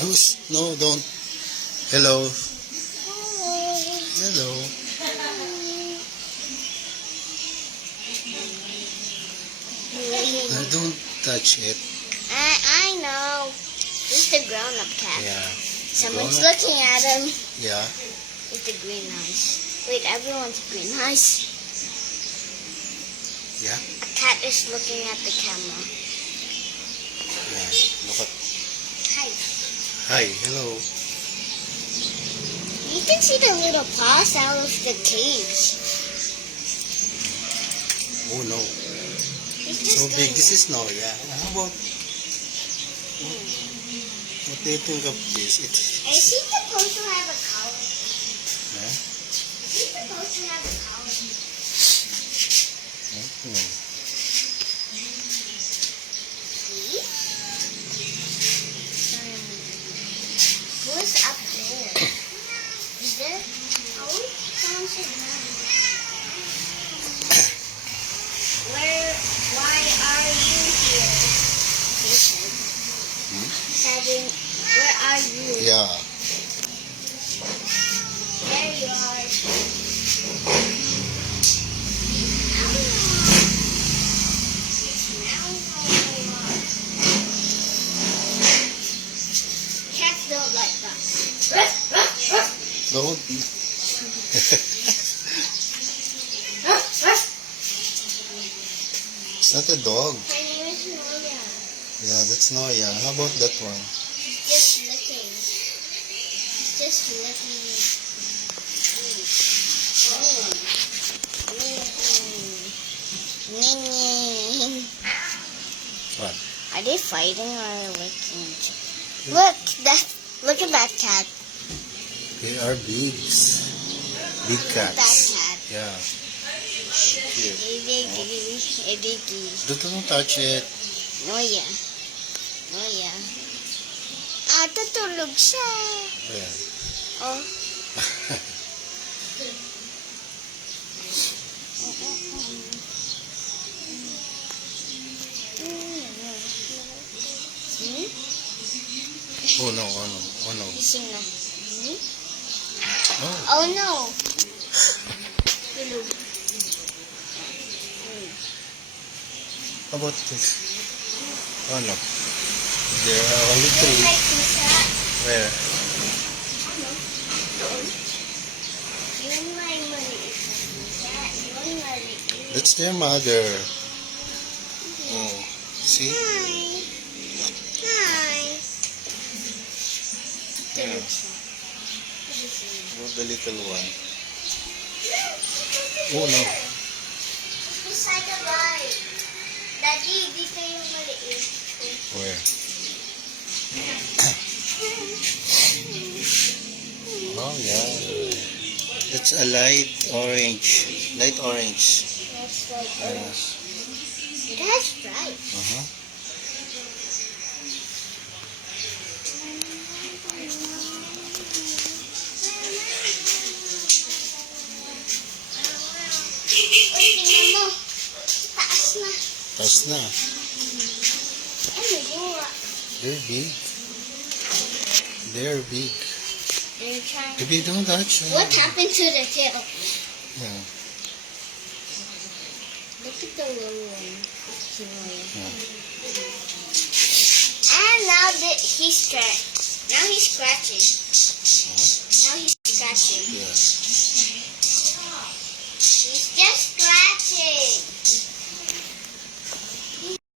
No, don't. Hello. Hello. Don't touch it. I know. He's the grown-up cat. Yeah. Someone's looking at him. Yeah. With the green eyes. Wait, everyone's green eyes. Yeah. A cat is looking at the camera. Yeah. Look at. Hi. Hi. Hello. You can see the little paws out of the cage. Oh no. He's So just big. doing This that. is Noya. How about? What do you think of this? Is he supposed to have a collar? Yeah. Is he supposed to have a collar? Okay. See? Who's up there? Is there? Oh, someone said no. Why are you here? He said. Said, where are you? Yeah. There you are. Cats don't like that. Don't. It's not a dog. My name is Noya. Yeah, that's Noya. How about that one? Just licking. Just licking. What? Are they fighting or licking? Look, look at that cat. They are bigs. Big That cats. cat. Yeah. Cute. Idigi. Idigi. Don't touch it. Noya. Noya. Ah, tutulog siya. Ayan. Oh. Hmm? Oh no, oh no, oh no. Gising na. Hmm? Oh. Oh no. Tulog. How about this? Oh no. There are only Yung three. may pisa. Where? Doon. Yung may maliit na pisa. Yung maliit. That's their mother. Oh. See? Hi. Hi. Yeah. Tulog siya. About the little one. Oh no. Beside the light. Daddy, dito yung maliit. Where? Oh yeah. That's a light orange. Light orange. That's like Yeah. it has stripes. Uh-huh. Uy, tingnan mo. Taas na. Taas na. Ano yun? They're big. They're big. They're trying. Baby, don't touch. What happened to the tail? Yeah. Look at the little one. Yeah. And now he's scratching. Now he's scratching. Huh? Now he's scratching. Yeah.